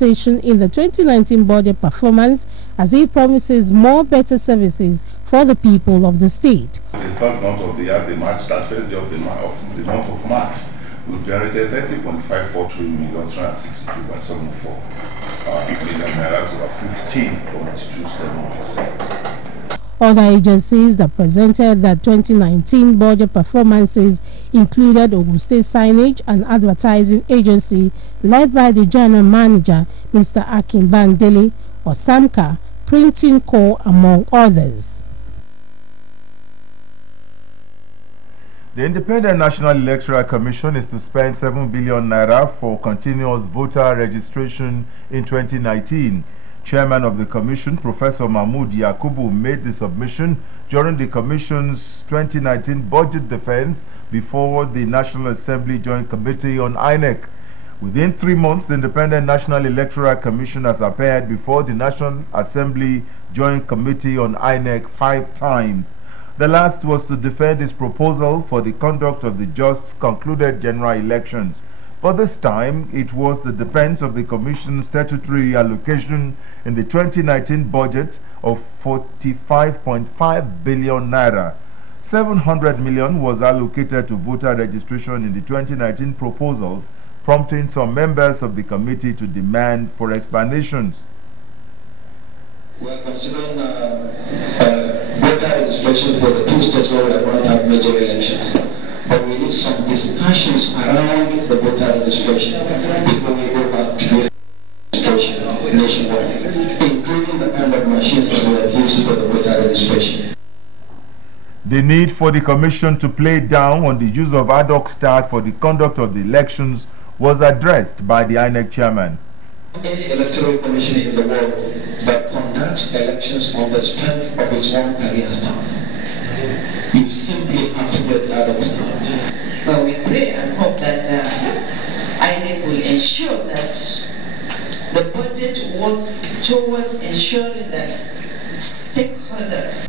station in the 2019 budget performance as he promises more better services for the people of the state. The third month of the year, that first day of the month of March, we generated 30.543 million, 362.74 million naira, about 15.27%. Other agencies that presented their 2019 budget performances included Ogun State Signage and Advertising Agency, led by the General Manager, Mr. Akin Bandele, Osamka, Printing Co., among others. The Independent National Electoral Commission is to spend 7 billion naira for continuous voter registration in 2019. Chairman of the Commission, Professor Mahmood Yakubu, made the submission during the Commission's 2019 budget defense before the National Assembly Joint Committee on INEC. Within 3 months, the Independent National Electoral Commission has appeared before the National Assembly Joint Committee on INEC 5 times. The last was to defend its proposal for the conduct of the just concluded general elections. But this time, it was the defense of the Commission's statutory allocation in the 2019 budget of 45.5 billion naira. 700 million was allocated to voter registration in the 2019 proposals, prompting some members of the committee to demand for explanations. We are considering voter registration for the 2 states where we are going to have major elections. But we need some discussions around the voter registration before we go back to registration nationwide, including the kind of machines that we have used for the voter registration. The need for the Commission to play down on the use of ad hoc staff for the conduct of the elections was addressed by the INEC chairman. Any electoral commission in the world that conducts elections on the strength of its own career staff, you simply have to get ad hoc staff. Well, we pray and hope that INEC will ensure that the budget works towards ensuring that stakeholders.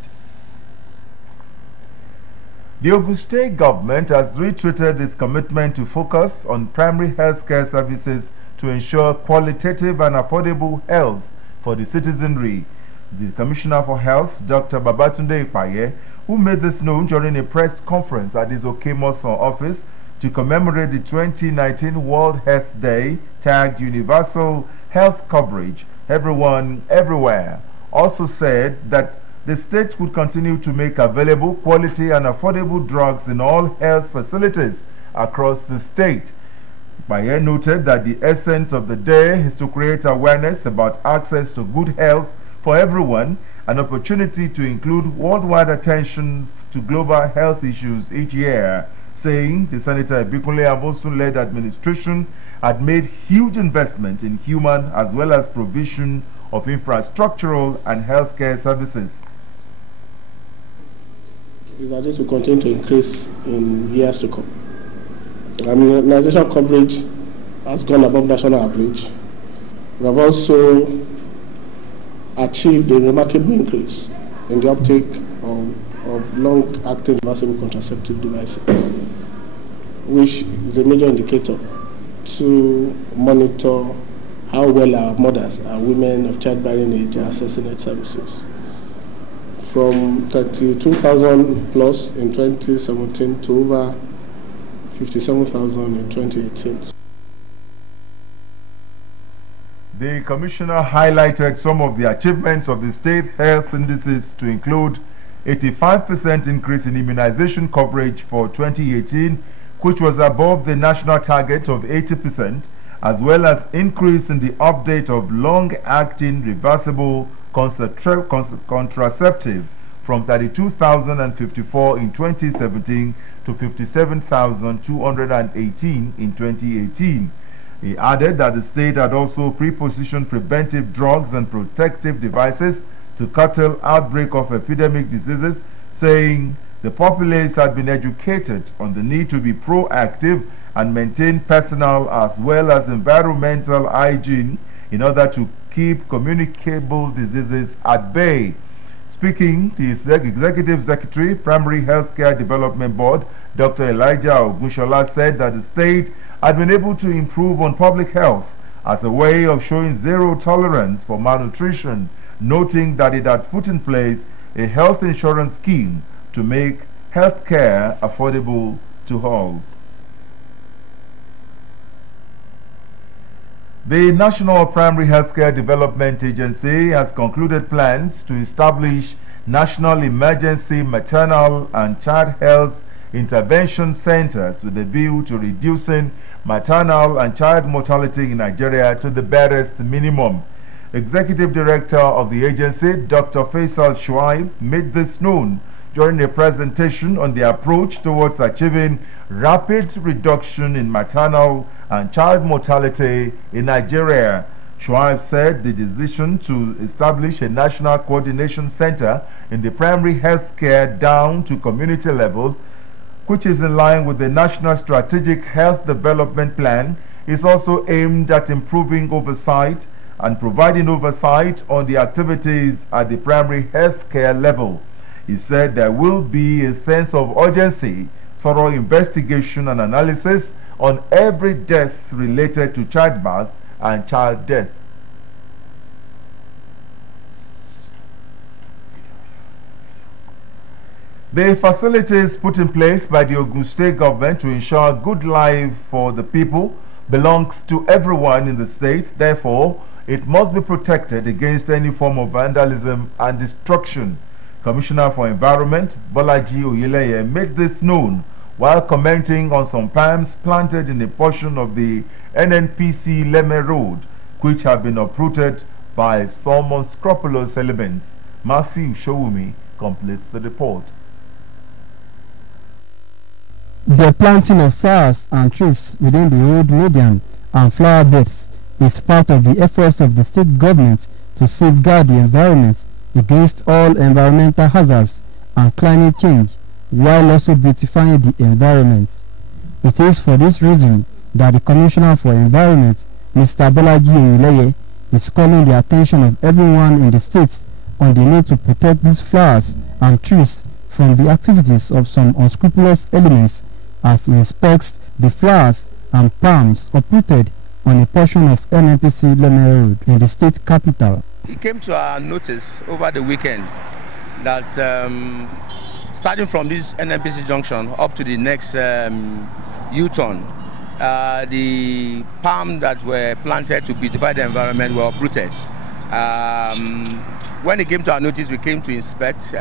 The Ogun State government has reiterated its commitment to focus on primary health care services to ensure qualitative and affordable health for the citizenry. The Commissioner for Health, Dr. Babatunde Ipaye, who made this known during a press conference at his Okemoson office to commemorate the 2019 World Health Day, tagged Universal Health Coverage, Everyone, Everywhere, also said that the state would continue to make available quality and affordable drugs in all health facilities across the state. Baye noted that the essence of the day is to create awareness about access to good health for everyone, an opportunity to include worldwide attention to global health issues each year, saying the Senator Ibikunle Amosun-led administration had made huge investment in human as well as provision of infrastructural and healthcare services. Is that this will continue to increase in years to come. Immunization coverage has gone above national average. We have also achieved a remarkable increase in the uptake of long-acting reversible contraceptive devices, which is a major indicator to monitor how well our mothers, our women of childbearing age, are accessing health services. From 32,000 plus in 2017 to over 57,000 in 2018. The Commissioner highlighted some of the achievements of the state health indices to include 85% increase in immunization coverage for 2018, which was above the national target of 80%, as well as increase in the update of long-acting reversible contraceptive from 32,054 in 2017 to 57,218 in 2018. He added that the state had also pre-positioned preventive drugs and protective devices to curtail outbreak of epidemic diseases, saying the populace had been educated on the need to be proactive and maintain personal as well as environmental hygiene in order to keep communicable diseases at bay. Speaking, the Executive Secretary, Primary Healthcare Development Board, Dr. Elijah Ogunshola, said that the state had been able to improve on public health as a way of showing zero tolerance for malnutrition, noting that it had put in place a health insurance scheme to make health care affordable to all. The National Primary Healthcare Development Agency has concluded plans to establish National Emergency Maternal and Child Health Intervention Centers with a view to reducing maternal and child mortality in Nigeria to the barest minimum. Executive Director of the agency, Dr. Faisal Shuaib, made this known during a presentation on the approach towards achieving rapid reduction in maternal and child mortality in Nigeria. Shuaib said the decision to establish a national coordination center in the primary health care down to community level, which is in line with the National Strategic Health Development Plan, is also aimed at improving oversight and providing oversight on the activities at the primary health care level. He said there will be a sense of urgency, thorough investigation and analysis on every death related to childbirth and child death. The facilities put in place by the Ogun State government to ensure good life for the people belongs to everyone in the state. Therefore, it must be protected against any form of vandalism and destruction. Commissioner for Environment, Bolaji Oyeleye, made this known while commenting on some palms planted in a portion of the NNPC Leme Road, which have been uprooted by some unscrupulous elements. Matthew Showumi completes the report. The planting of flowers and trees within the road median and flower beds is part of the efforts of the state government to safeguard the environment against all environmental hazards and climate change, while also beautifying the environment. It is for this reason that the Commissioner for Environment, Mr. Bolaji Oyeleye, is calling the attention of everyone in the state on the need to protect these flowers and trees from the activities of some unscrupulous elements, as he inspects the flowers and palms uprooted on a portion of NNPC Leme Road in the state capital. It came to our notice over the weekend that starting from this NNPC junction up to the next U-turn, the palm that were planted to beautify the environment were uprooted. When it came to our notice, we came to inspect.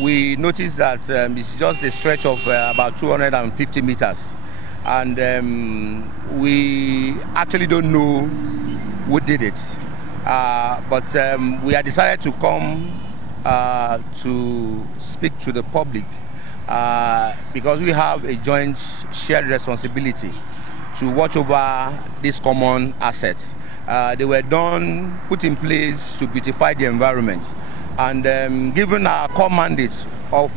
We noticed that it's just a stretch of about 250 meters. And we actually don't know who did it. But we had decided to come to speak to the public because we have a joint shared responsibility to watch over these common assets. They were put in place to beautify the environment. And given our core mandate of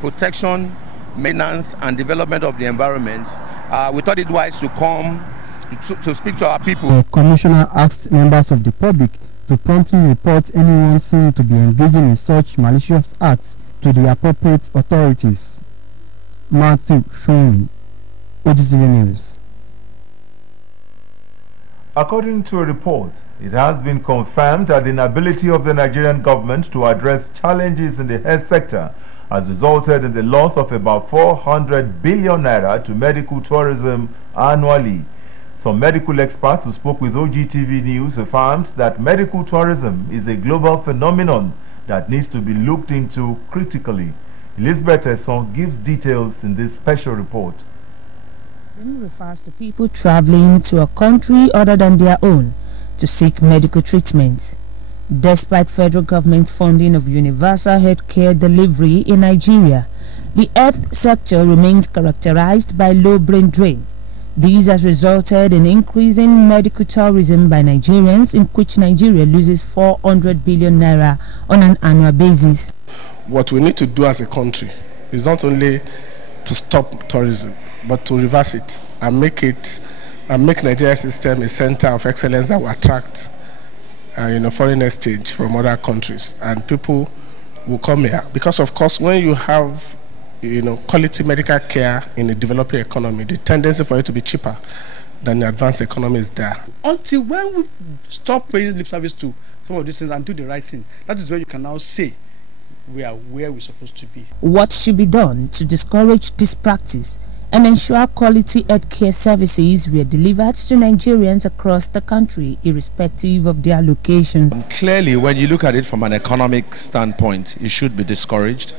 protection, maintenance and development of the environment, we thought it wise to come to speak to our people. The Commissioner asked members of the public to promptly report anyone seen to be engaging in such malicious acts to the appropriate authorities. Matthew Shumi, Ogtv News. According to a report, it has been confirmed that the inability of the Nigerian government to address challenges in the health sector has resulted in the loss of about 400 billion naira to medical tourism annually. Some medical experts who spoke with Ogtv News affirmed that medical tourism is a global phenomenon that needs to be looked into critically. Elizabeth Esson gives details in this special report. It refers to people traveling to a country other than their own to seek medical treatment. Despite federal government's funding of universal health care delivery in Nigeria, the health sector remains characterized by low brain drain. This has resulted in increasing medical tourism by Nigerians, in which Nigeria loses 400 billion naira on an annual basis. What we need to do as a country is not only to stop tourism, but to reverse it and make Nigeria's system a center of excellence that will attract foreign exchange from other countries, and people will come here. Because of course, when you have quality medical care in a developing economy, the tendency for it to be cheaper than the advanced economies there. Until when we stop paying lip service to some of these things and do the right thing, that is where you can now say we are where we're supposed to be. What should be done to discourage this practice and ensure quality healthcare services were delivered to Nigerians across the country, irrespective of their locations? Clearly, when you look at it from an economic standpoint, it should be discouraged.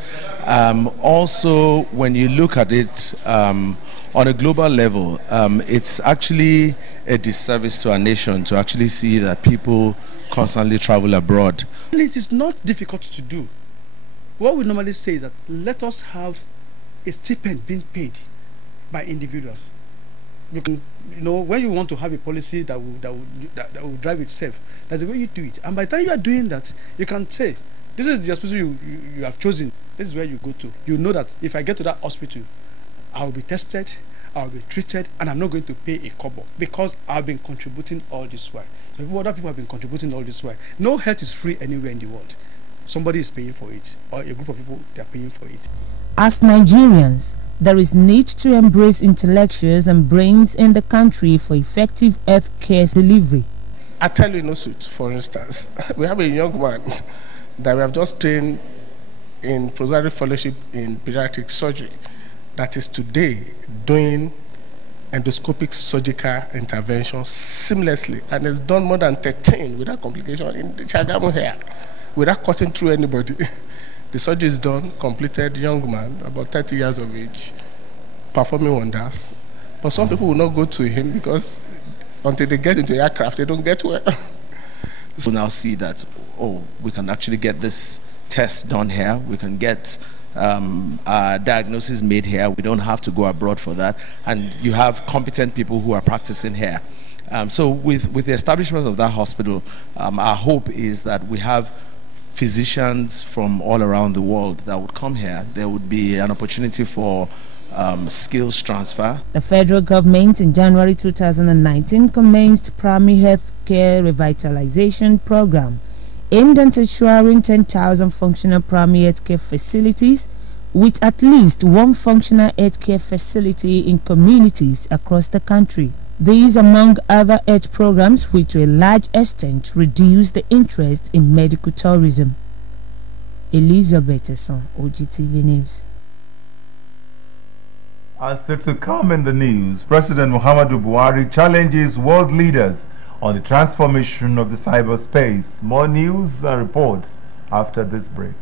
Also, when you look at it on a global level, it's actually a disservice to our nation to actually see that people constantly travel abroad. It is not difficult to do. What we normally say is that let us have a stipend being paid by individuals. You can, when you want to have a policy that will drive itself, that's the way you do it. And by the time you are doing that, you can say, this is the hospital you have chosen. This is where you go to. You know that if I get to that hospital, I will be tested, I will be treated, and I'm not going to pay a kobo because I've been contributing all this while. So other people have been contributing all this while. No health is free anywhere in the world. Somebody is paying for it, or a group of people, they are paying for it. As Nigerians, there is need to embrace intellectuals and brains in the country for effective health care delivery. I tell you, no suit, for instance, we have a young man that we have just trained in postgraduate fellowship in pediatric surgery that is today doing endoscopic surgical intervention seamlessly and has done more than 13 without complication in the Chagamu hair, without cutting through anybody. The surgery is done, completed, young man, about 30 years of age, performing wonders. But some people will not go to him because until they get into the aircraft, they don't get well. So now see that, we can actually get this test done here. We can get our diagnosis made here. We don't have to go abroad for that. And you have competent people who are practicing here. So with the establishment of that hospital, our hope is that we have physicians from all around the world that would come here. There would be an opportunity for skills transfer. The federal government in January 2019 commenced primary health care revitalization program aimed at ensuring 10,000 functional primary health care facilities with at least one functional health care facility in communities across the country. These, among other health programs, which to a large extent reduce the interest in medical tourism. Elizabeth Esson, Ogtv News. As to come in the news, President Muhammadu Buhari challenges world leaders on the transformation of the cyberspace. More news and reports after this break.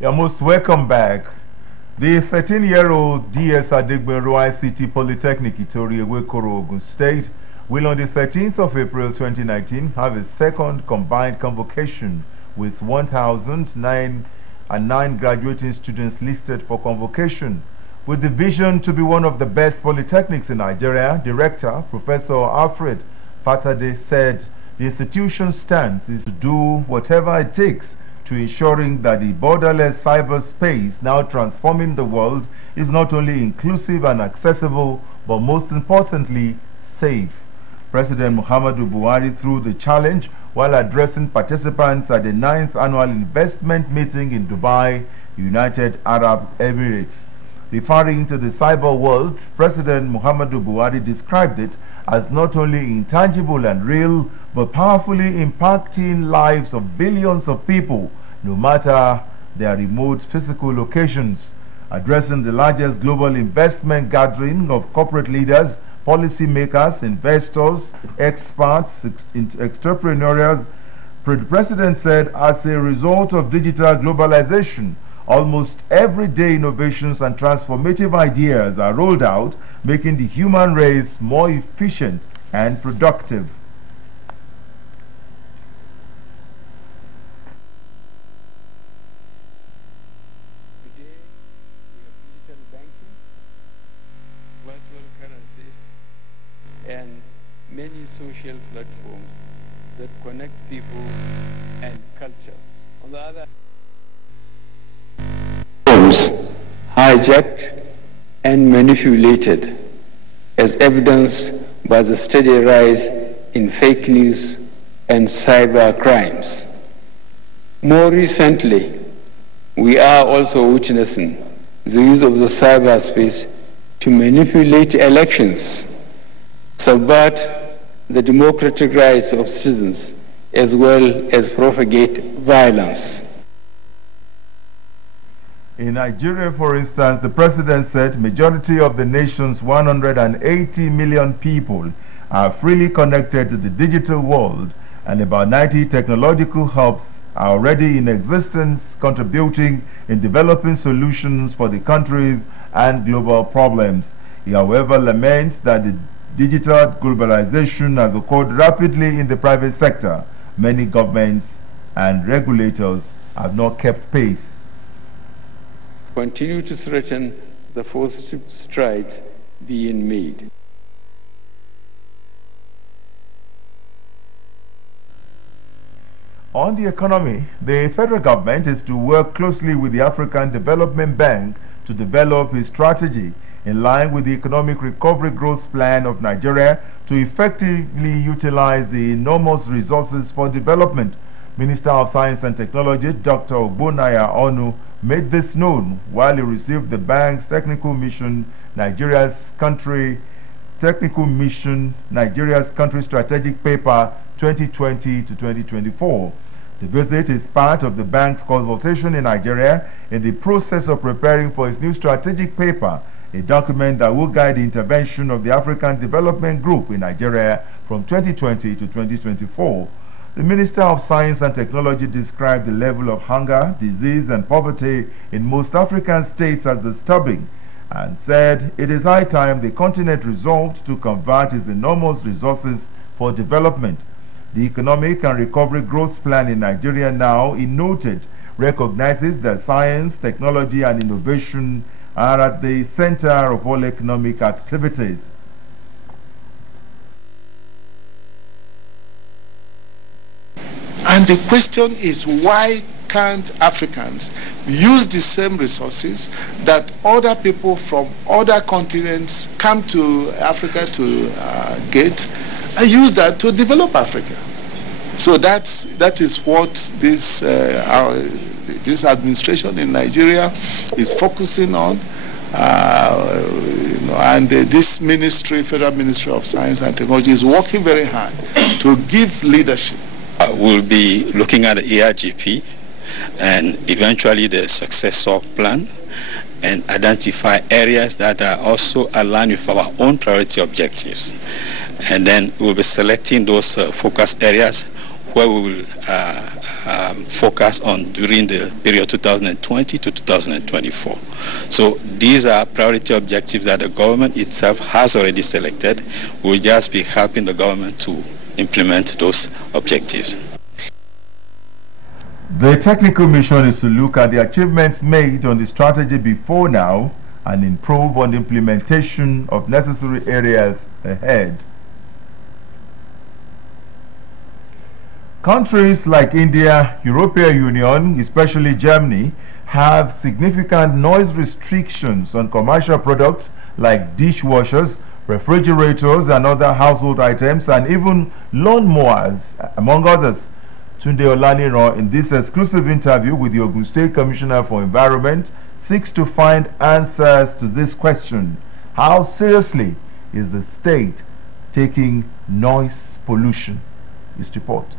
You're most welcome back. The 13-year-old DS Adegbero ICT Polytechnic Itori Ewekoro, Ogun State will on the 13th of April 2019 have a second combined convocation with 1,009 graduating students listed for convocation. With the vision to be one of the best polytechnics in Nigeria, Director Professor Alfred Fatade said the institution's stance is to do whatever it takes to ensuring that the borderless cyberspace now transforming the world is not only inclusive and accessible, but most importantly, safe. President Muhammadu Buhari threw the challenge while addressing participants at the 9th Annual Investment Meeting in Dubai, United Arab Emirates. Referring to the cyber world, President Muhammadu Buhari described it as not only intangible and real, but powerfully impacting lives of billions of people, no matter their remote physical locations. Addressing the largest global investment gathering of corporate leaders, policymakers, investors, experts, entrepreneurs, the President said, as a result of digital globalization, almost everyday innovations and transformative ideas are rolled out, making the human race more efficient and productive. Today, we have digital banking, virtual currencies, and many social platforms that connect people and cultures. On the other hijacked and manipulated, as evidenced by the steady rise in fake news and cyber crimes. More recently, we are also witnessing the use of the cyberspace to manipulate elections, subvert the democratic rights of citizens, as well as propagate violence. In Nigeria, for instance, the president said majority of the nation's 180 million people are freely connected to the digital world, and about 90 technological hubs are already in existence, contributing in developing solutions for the countries and global problems. He, however, laments that the digital globalization has occurred rapidly in the private sector. Many governments and regulators have not kept pace. Continue to threaten the positive strides being made. On the economy, the federal government is to work closely with the African Development Bank to develop a strategy in line with the Economic Recovery Growth Plan of Nigeria to effectively utilize the enormous resources for development. Minister of Science and Technology, Dr. Ogbonnaya Onu, made this known while he received the bank's Technical Mission Nigeria's Country Strategic Paper 2020 to 2024. The visit is part of the bank's consultation in Nigeria in the process of preparing for its new strategic paper, a document that will guide the intervention of the African Development Group in Nigeria from 2020 to 2024. The Minister of Science and Technology described the level of hunger, disease, and poverty in most African states as disturbing and said it is high time the continent resolved to convert its enormous resources for development. The Economic and Recovery Growth Plan in Nigeria now, he noted, recognizes that science, technology, and innovation are at the center of all economic activities. And the question is, why can't Africans use the same resources that other people from other continents come to Africa to get, and use that to develop Africa? So that is what this administration in Nigeria is focusing on, and this ministry, Federal Ministry of Science and Technology, is working very hard to give leadership. We'll be looking at the ARGP and eventually the successor plan, and identify areas that are also aligned with our own priority objectives. And then we'll be selecting those focus areas where we will focus on during the period 2020 to 2024. So these are priority objectives that the government itself has already selected. We'll just be helping the government to implement those objectives. The technical mission is to look at the achievements made on the strategy before now and improve on the implementation of necessary areas ahead. Countries like India, European Union, especially Germany, have significant noise restrictions on commercial products like dishwashers, refrigerators and other household items, and even lawnmowers, among others. Tunde Olaniro, in this exclusive interview with the Ogun State Commissioner for Environment, seeks to find answers to this question: how seriously is the state taking noise pollution? His report.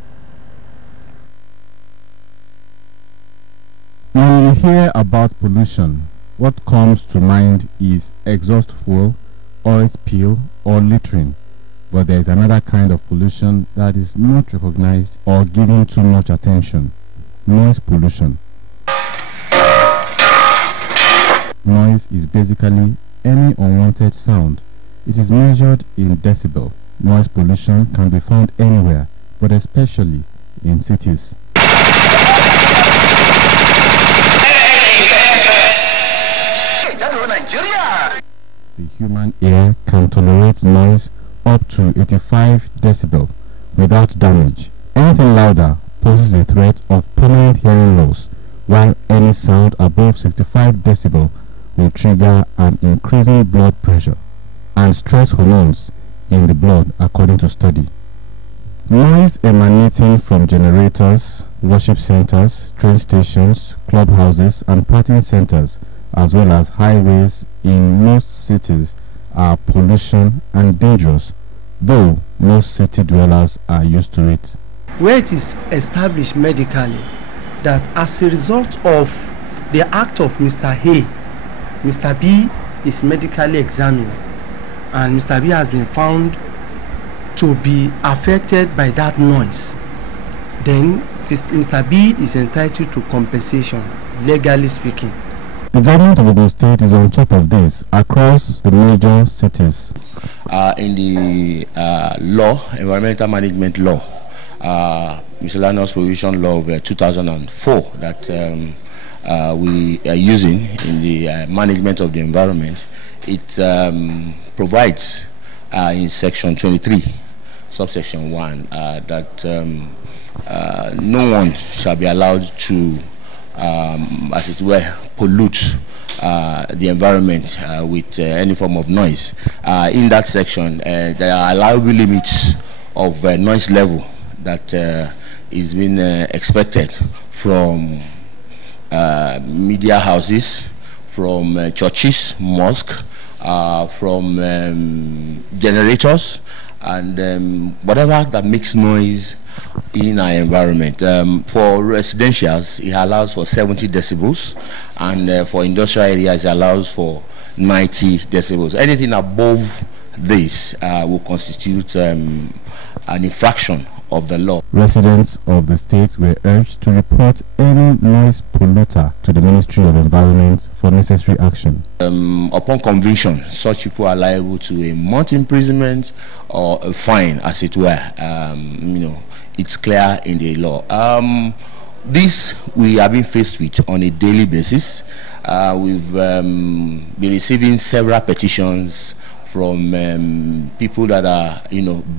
When you hear about pollution, what comes to mind is exhaust fuel, oil spill, or littering. But there is another kind of pollution that is not recognized or given too much attention: noise pollution. Noise is basically any unwanted sound. It is measured in decibel. Noise pollution can be found anywhere, but especially in cities. The human ear can tolerate noise up to 85 decibel without damage. Anything louder poses a threat of permanent hearing loss, while any sound above 65 decibel will trigger an increasing blood pressure and stress hormones in the blood, according to study. Noise emanating from generators, worship centers, train stations, clubhouses and party centers, as well as highways in most cities, are pollution and dangerous, though most city dwellers are used to it. Where it is established medically that as a result of the act of Mr. A, Mr. B is medically examined and Mr. B has been found to be affected by that noise, then Mr. B is entitled to compensation, legally speaking. The government of Ogun State is on top of this across the major cities. In the environmental management law, miscellaneous provision law of 2004 that we are using in the management of the environment, it provides in section 23, subsection 1, that no one shall be allowed to, as it were, pollute the environment with any form of noise. In that section, there are allowable limits of noise level that is being expected from media houses, from churches, mosques, from generators, and whatever that makes noise in our environment. For residentials, it allows for 70 decibels, and for industrial areas, it allows for 90 decibels. Anything above this will constitute an infraction of the law. Residents of the state were urged to report any noise polluter to the Ministry of Environment for necessary action. Upon conviction, such people are liable to a month imprisonment or a fine, as it were. It's clear in the law. This we have been faced with on a daily basis. We've been receiving several petitions from people that are,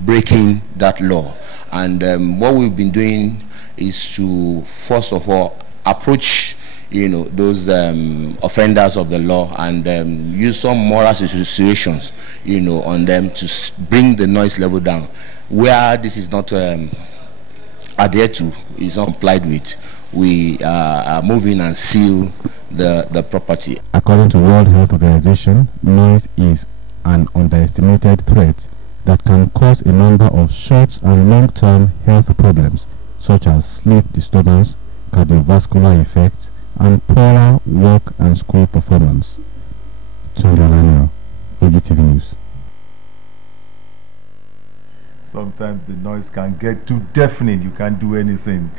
breaking that law. And what we've been doing is to, first of all, approach, those offenders of the law and use some moral situations, on them to bring the noise level down. Where this is not adhered to, is not complied with, we are moving and seal the property. According to World Health Organization, noise is an underestimated threat that can cause a number of short and long-term health problems, such as sleep disturbance, cardiovascular effects, and poorer work and school performance. Tunde Ogtv News. Sometimes the noise can get too deafening, you can't do anything.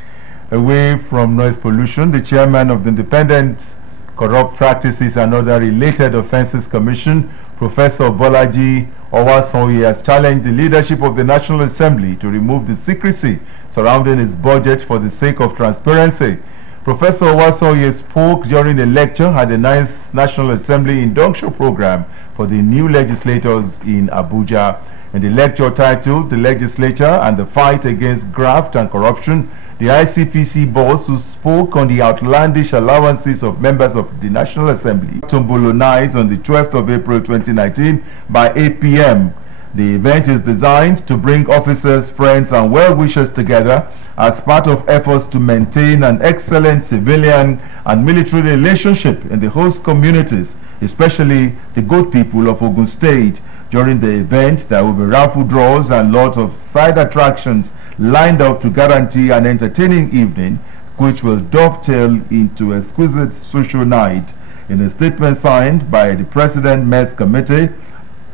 Away from noise pollution, the chairman of the Independent Corrupt Practices and Other Related Offences Commission, Professor Bolaji Owasoye, has challenged the leadership of the National Assembly to remove the secrecy surrounding its budget for the sake of transparency. Professor Owasoye spoke during a lecture at the 9th National Assembly induction program for the new legislators in Abuja. In the lecture titled "The Legislature and the Fight Against Graft and Corruption," the ICPC boss, who spoke on the outlandish allowances of members of the National Assembly, Tombolo night on the 12th of April 2019 by 8 p.m. The event is designed to bring officers, friends and well-wishers together as part of efforts to maintain an excellent civilian and military relationship in the host communities, especially the good people of Ogun State. During the event, there will be raffle draws and lots of side attractions lined up to guarantee an entertaining evening, which will dovetail into exquisite social night. In a statement signed by the President Mess Committee,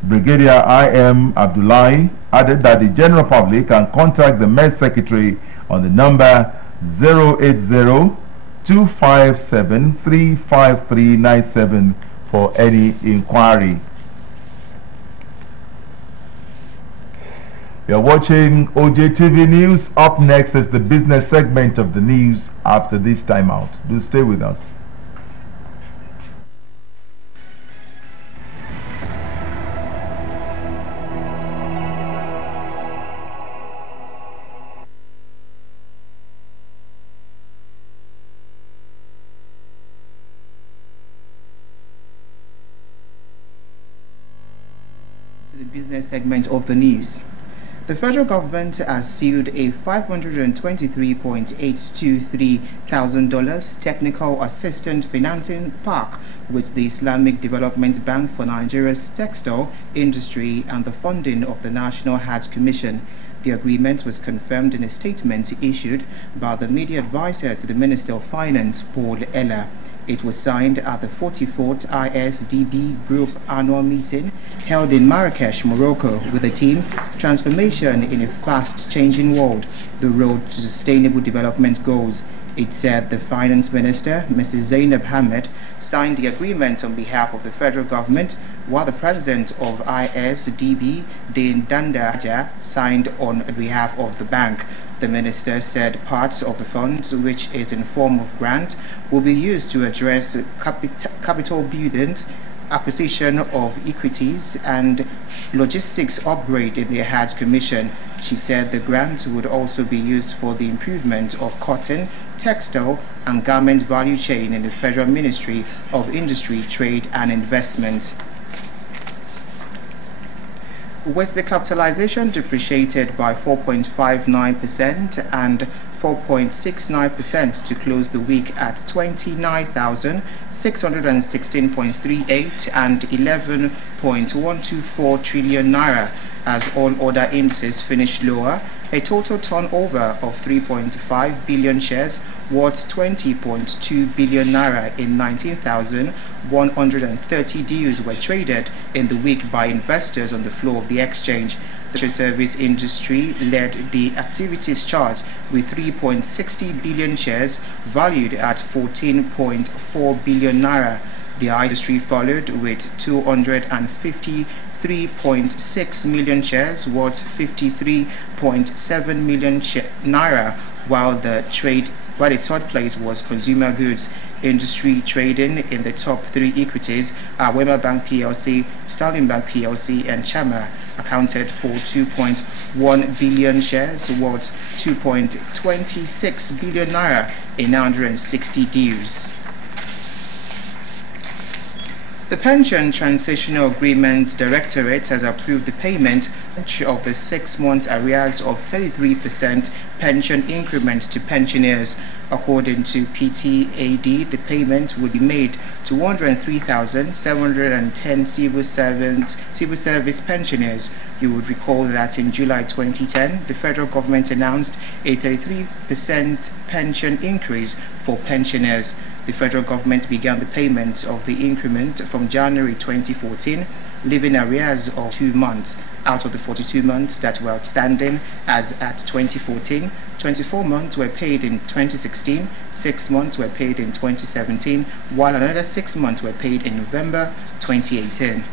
Brigadier I.M. Abdullahi added that the general public can contact the Mess Secretary on the number 080-257-35397 for any inquiry. You're watching Ogtv News. Up next is the business segment of the news after this timeout. Do stay with us. To the business segment of the news. The federal government has sealed a $523,823,000 technical assistance financing pact with the Islamic Development Bank for Nigeria's textile industry and the funding of the National Hajj Commission. The agreement was confirmed in a statement issued by the media advisor to the Minister of Finance, Paul Ella. It was signed at the 44th ISDB Group annual meeting held in Marrakesh, Morocco, with the theme Transformation in a Fast-Changing World, the Road to Sustainable Development Goals. It said the Finance Minister, Mrs. Zainab Ahmed, signed the agreement on behalf of the federal government, while the President of ISDB, Dane Dandaja, signed on behalf of the bank. The minister said parts of the funds, which is in form of grant, will be used to address capital building, acquisition of equities, and logistics upgrade in the Hajj Commission. She said the grant would also be used for the improvement of cotton, textile, and garment value chain in the Federal Ministry of Industry, Trade and Investment. With the capitalization depreciated by 4.59% and 4.69% to close the week at 29,616.38 and 11.124 trillion naira, as all other indices finished lower. A total turnover of 3.5 billion shares worth 20.2 billion naira in 19,130 deals were traded in the week by investors on the floor of the exchange. The trade service industry led the activities chart with 3.60 billion shares valued at 14.4 billion naira. The industry followed with 253.6 million shares worth 53.7 million naira, while the third place was consumer goods. Industry trading in the top three equities are Wema Bank PLC, Sterling Bank PLC, and Chama accounted for 2.1 billion shares worth 2.26 billion naira in 960 deals. The Pension Transitional Agreement Directorate has approved the payment of the 6-month arrears of 33% pension increment to pensioners. According to PTAD, the payment will be made to 103,710 civil service pensioners. You would recall that in July 2010, the federal government announced a 33% pension increase for pensioners. The federal government began the payment of the increment from January 2014, leaving arrears of 2 months. Out of the 42 months that were outstanding as at 2014, 24 months were paid in 2016, 6 months were paid in 2017, while another 6 months were paid in November 2018.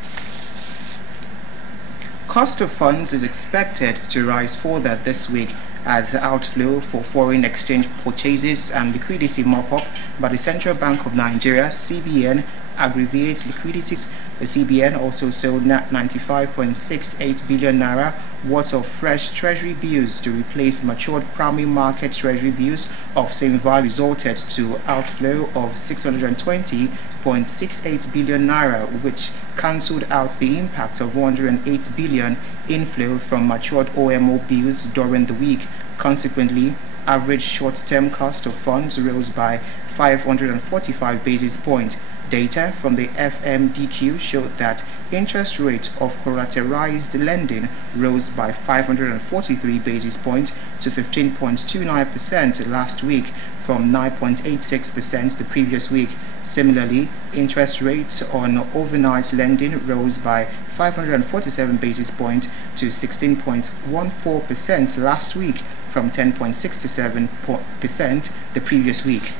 Cost of funds is expected to rise further this week as outflow for foreign exchange purchases and liquidity mop-up by the Central Bank of Nigeria, CBN, aggravates liquidities. The CBN also sold 95.68 billion naira worth of fresh treasury bills to replace matured primary market treasury bills of same value, resulted to outflow of 620.68 billion naira, which cancelled out the impact of 108 billion inflow from matured OMO bills during the week. Consequently, average short-term cost of funds rose by 545 basis points. Data from the FMDQ showed that interest rate of collateralized lending rose by 543 basis points to 15.29% last week from 9.86% the previous week. Similarly, interest rates on overnight lending rose by 547 basis points to 16.14% last week from 10.67% the previous week.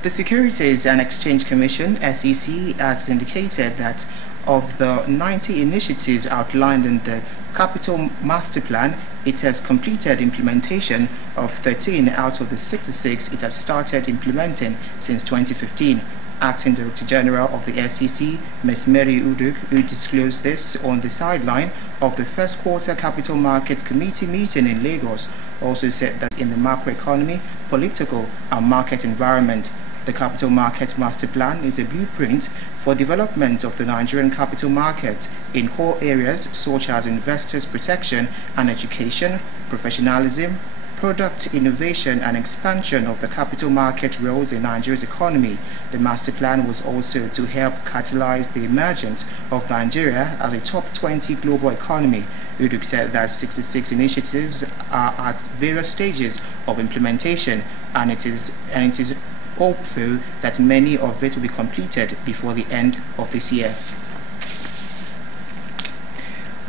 The Securities and Exchange Commission, SEC, has indicated that of the 90 initiatives outlined in the Capital Master Plan, it has completed implementation of 13 out of the 66 it has started implementing since 2015. Acting Director General of the SEC, Ms. Mary Uduk, who disclosed this on the sideline of the first quarter Capital Markets Committee meeting in Lagos, also said that in the macroeconomy, political and market environment, the Capital Market Master Plan is a blueprint for development of the Nigerian capital market in core areas such as investors' protection and education, professionalism, product innovation and expansion of the capital market roles in Nigeria's economy. The master plan was also to help catalyze the emergence of Nigeria as a top 20 global economy. Uduk said that 66 initiatives are at various stages of implementation, and it is hopeful that many of it will be completed before the end of this year.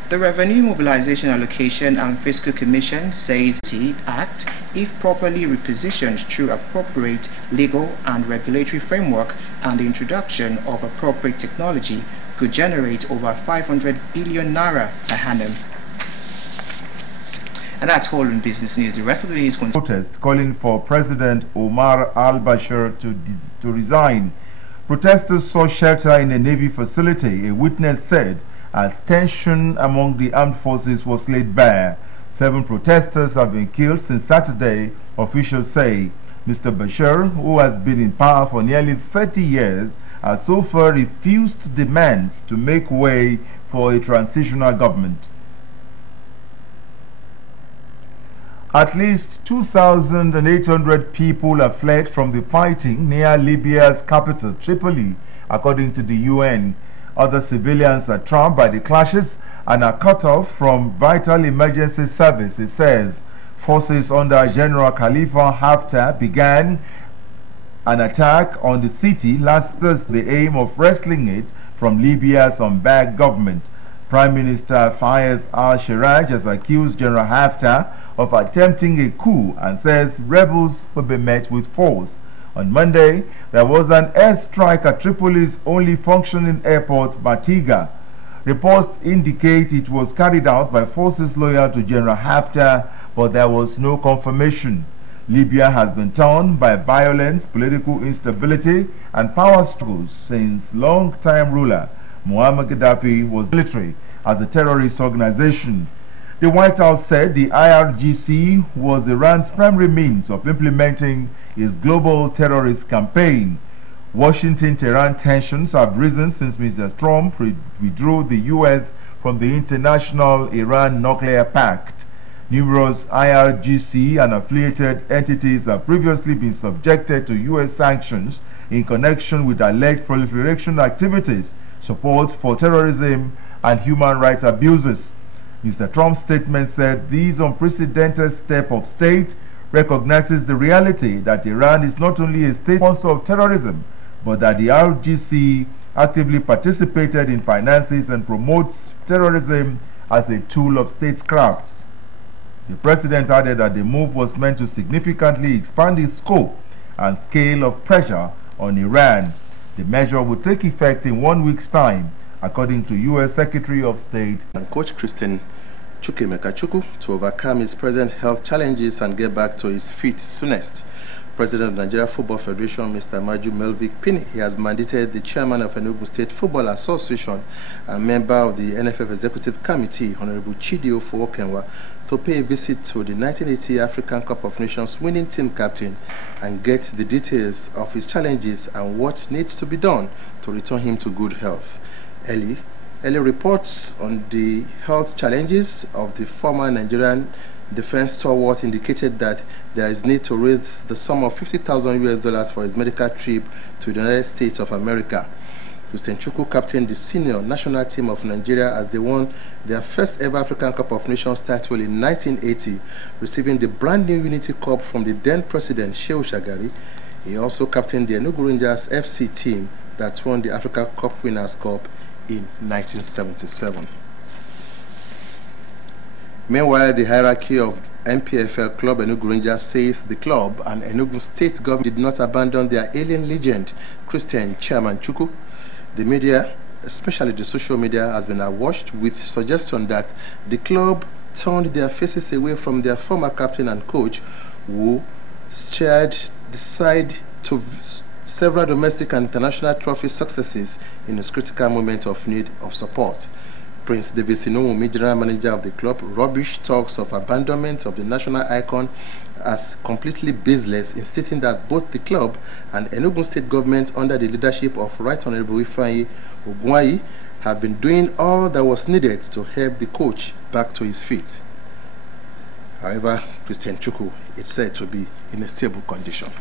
The Revenue Mobilization Allocation and Fiscal Commission says the Act, if properly repositioned through appropriate legal and regulatory framework and the introduction of appropriate technology, could generate over 500 billion naira per annum. And that's all in business news. The rest of the news protest calling for President Omar al-Bashir to resign. Protesters sought shelter in a Navy facility, a witness said, as tension among the armed forces was laid bare. 7 protesters have been killed since Saturday, officials say. Mr. Bashir, who has been in power for nearly 30 years, has so far refused demands to make way for a transitional government. At least 2,800 people have fled from the fighting near Libya's capital, Tripoli, according to the UN. Other civilians are trapped by the clashes and are cut off from vital emergency service, it says. Forces under General Khalifa Haftar began an attack on the city last Thursday, the aim of wresting it from Libya's unbacked government. Prime Minister Fayez al-Siraj has accused General Haftar of attempting a coup and says rebels will be met with force. On Monday, there was an airstrike at Tripoli's only functioning airport, Matiga. Reports indicate it was carried out by forces loyal to General Haftar, but there was no confirmation. Libya has been torn by violence, political instability, and power struggles since long-time ruler Muammar Gaddafi was military as a terrorist organization. The White House said the IRGC was Iran's primary means of implementing its global terrorist campaign. Washington-Tehran tensions have risen since Mr. Trump withdrew the U.S. from the International Iran Nuclear Pact. Numerous IRGC and affiliated entities have previously been subjected to U.S. sanctions in connection with alleged proliferation activities, support for terrorism, and human rights abuses. Mr. Trump's statement said this unprecedented step of state recognizes the reality that Iran is not only a state sponsor of terrorism, but that the IRGC actively participated in finances and promotes terrorism as a tool of statecraft. The president added that the move was meant to significantly expand its scope and scale of pressure on Iran. The measure will take effect in 1 week's time, according to U.S. Secretary of State and Coach Christine Chukwemeka to overcome his present health challenges and get back to his feet soonest. President of Nigeria Football Federation, Mr. Maju Melvick Pini, he has mandated the chairman of Enugu State Football Association and member of the NFF Executive Committee, Honorable Chidi Okenwa, to pay a visit to the 1980 African Cup of Nations winning team captain and get the details of his challenges and what needs to be done to return him to good health. Early reports on the health challenges of the former Nigerian defense stalwart indicated that there is need to raise the sum of $50,000 for his medical trip to the United States of America. Christian Chukwu captained the senior national team of Nigeria as they won their first ever African Cup of Nations title in 1980, receiving the brand new Unity Cup from the then president Shehu Shagari. He also captained the Enugu Rangers FC team that won the Africa Cup Winners' Cup in 1977. Meanwhile, the hierarchy of MPFL club Enugu Rangers says the club and Enugu State government did not abandon their alien legend, Christian Chairman Chukwu. The media, especially the social media, has been awash with suggestion that the club turned their faces away from their former captain and coach, who shared the side to several domestic and international trophy successes in his critical moment of need of support. Prince David Sinowumi, general manager of the club, rubbish talks of abandonment of the national icon as completely baseless, insisting that both the club and Enugu State government under the leadership of Right Honorable Ifeanyi Ogwai have been doing all that was needed to help the coach back to his feet. However, Christian Chukwu is said to be in a stable condition.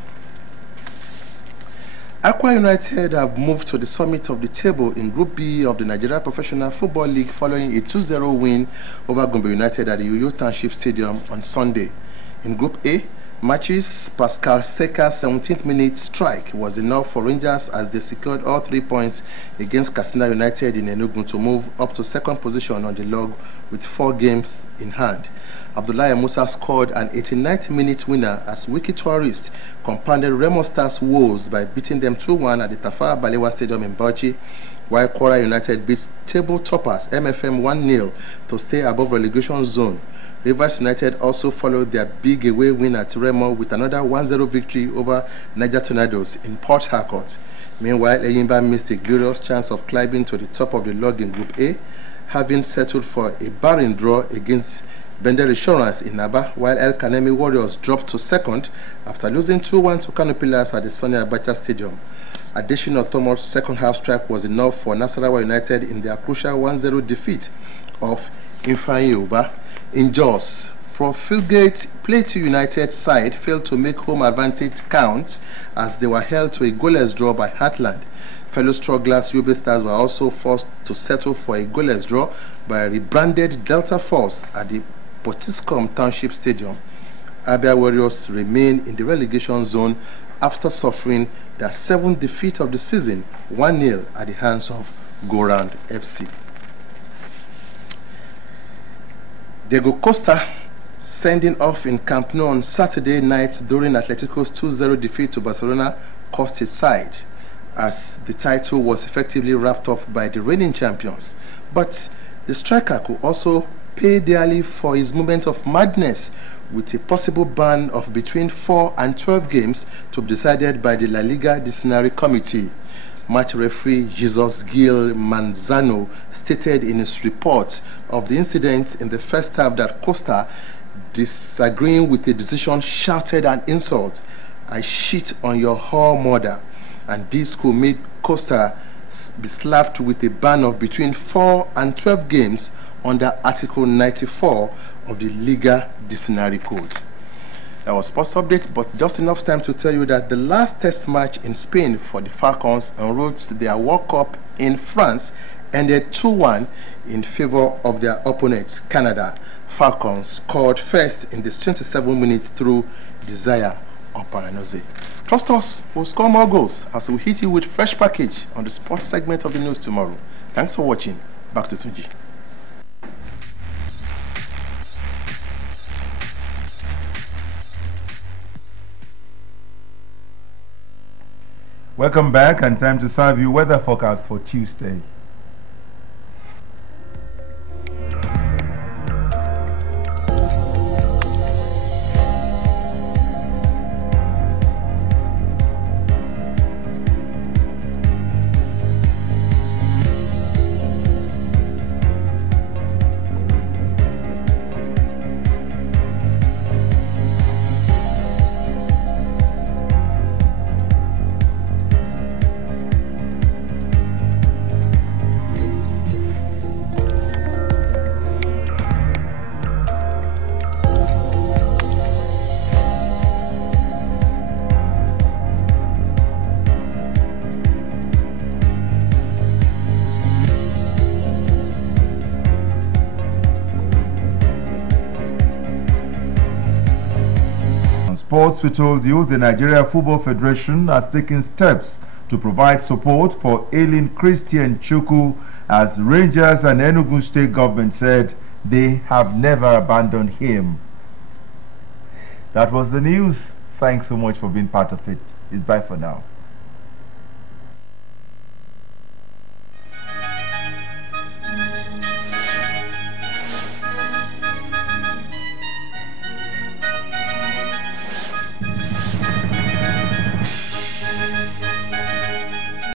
Akwa United have moved to the summit of the table in Group B of the Nigeria Professional Football League following a 2-0 win over Gombe United at the Uyo Township Stadium on Sunday. In Group A, matches Pascal Seka's 17th minute strike was enough for Rangers as they secured all 3 points against Katsina United in Enugu to move up to second position on the log with 4 games in hand. Abdullahi Musa scored an 89th minute winner as Wiki Tourist compounded Remo Stars' woes by beating them 2-1 at the Tafawa Balewa Stadium in Bauchi, while Kwara United beat table toppers MFM 1-0 to stay above relegation zone. Rivers United also followed their big away win at Remo with another 1-0 victory over Niger Tornadoes in Port Harcourt. Meanwhile, Eyimba missed a glorious chance of climbing to the top of the log in Group A, having settled for a barren draw against Bender Insurance in Aba, while El Kanemi Warriors dropped to second after losing 2-1 to Kano Pillars at the Sonny Abacha Stadium. Addition of Thomas' second half strike was enough for Nasarawa United in their crucial 1-0 defeat of Ifeanyi Uba. In Jos, Profligate Plateau United side failed to make home advantage count as they were held to a goalless draw by Heartland. Fellow strugglers Yobe Stars were also forced to settle for a goalless draw by a rebranded Delta Force at the Potiskum Township Stadium. Abia Warriors remain in the relegation zone after suffering their 7th defeat of the season, 1-0 at the hands of Go-Round FC. Diego Costa sending off in Camp Nou on Saturday night during Atletico's 2-0 defeat to Barcelona cost his side, as the title was effectively wrapped up by the reigning champions. But the striker could also pay dearly for his moment of madness, with a possible ban of between 4 and 12 games to be decided by the La Liga Disciplinary Committee. Match referee Jesus Gil Manzano stated in his report of the incident in the first half that Costa, disagreeing with the decision, shouted an insult, "I shit on your whore mother," and this could make Costa be slapped with a ban of between 4 and 12 games under Article 94 of the Liga Disciplinary Code. That was sports update, but just enough time to tell you that the last test match in Spain for the Falcons en route to their World Cup in France ended 2-1 in favor of their opponents, Canada. Falcons scored first in this 27 minutes through Desire Oparanoze. Trust us, we'll score more goals as we hit you with fresh package on the sports segment of the news tomorrow. Thanks for watching. Back to Tunji. Welcome back, and time to serve you weather forecast for Tuesday. Sports, we told you the Nigeria Football Federation has taken steps to provide support for ailing Christian Chukwu, as Rangers and Enugu State government said they have never abandoned him. That was the news. Thanks so much for being part of it. It's bye for now.